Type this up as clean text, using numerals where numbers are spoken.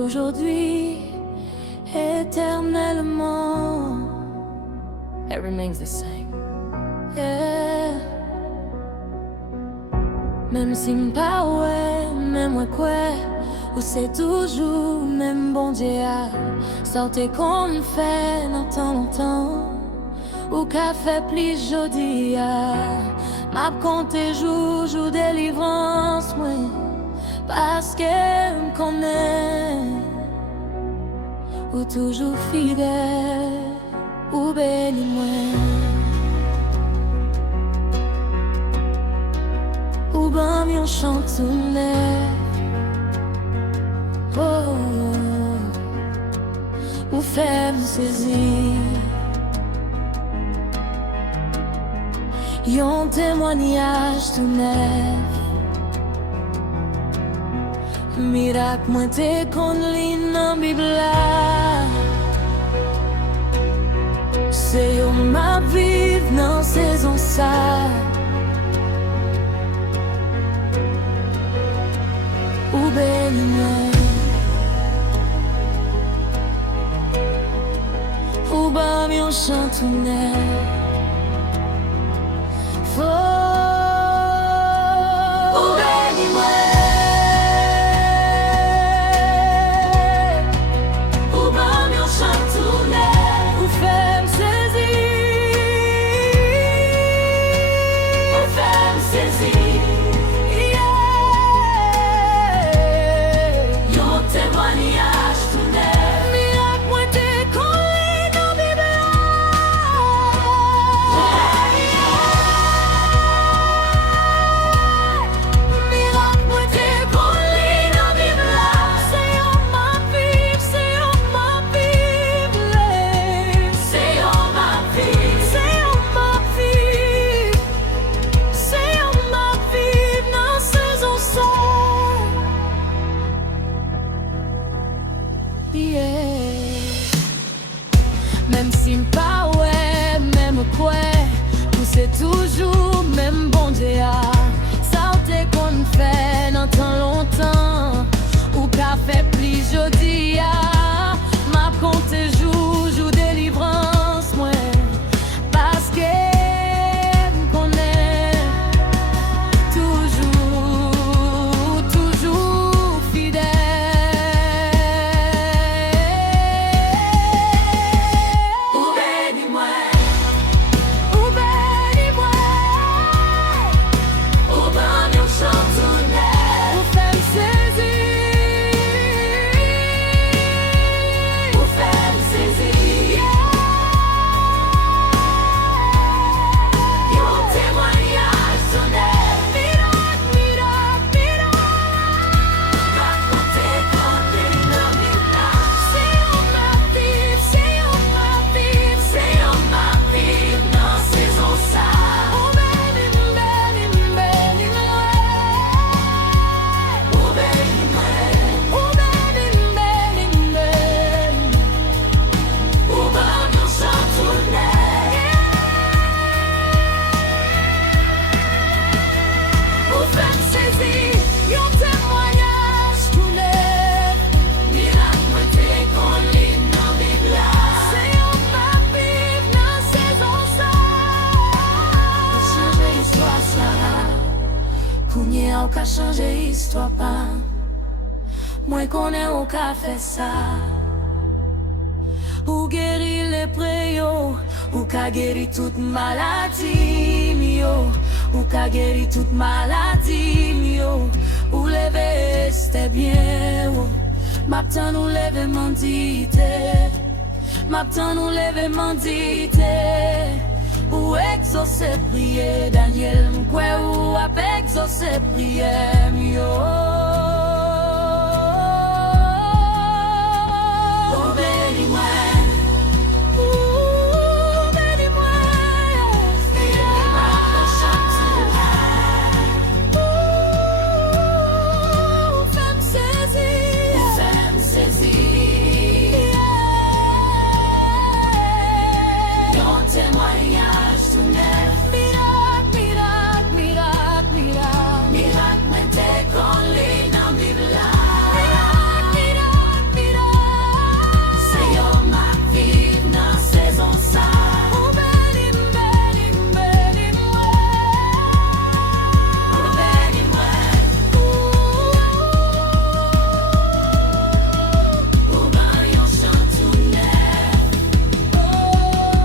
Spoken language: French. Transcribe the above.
aujourd'hui, éternellement. It remains the same. Yeah. Même si m'pas ouais, même ouais quoi, ou c'est toujours même bon Dieu. Sortez qu'on fait dans tant longtemps, ou qu'a fait plus jodi. M'a compté jour délivrance, moi, parce que m'connais, ou toujours fidèle, ou béni moi. Ou ben mi on chante tout neuf. Oh, ou fait me saisir. Yon témoignage tout neuf. Miracle moi te kon li nan Bibla. C'est yo ma vive nan saison ça. Ou béni moi, ou ben mi on chante neuf. Ou béni moi, ou ben mi on chante neuf. Ou fait me saisir, ou fait me saisir. Même si m'pas ouais, même quoi, ou c'est toujours même bon Dieu. Ça t'est qu'on fait dans tant longtemps, ou qu'a fait plus jodi. M'a compté jour délivrance, moi, parce que m'connais toujours fidèle. Ou qu'a changé histoire pas. Moi connais ou qu'a fait ça. Ou guéri les préaux, ou qu'a guéri toute maladie mio. Ou qu'a guéri toute maladie mio. Ou lever c'était bien. M'attend ou lever mandité. M'attend ou lever mandité. Ou exaucer prier Daniel m'kwe ou ap exaucer prier mio.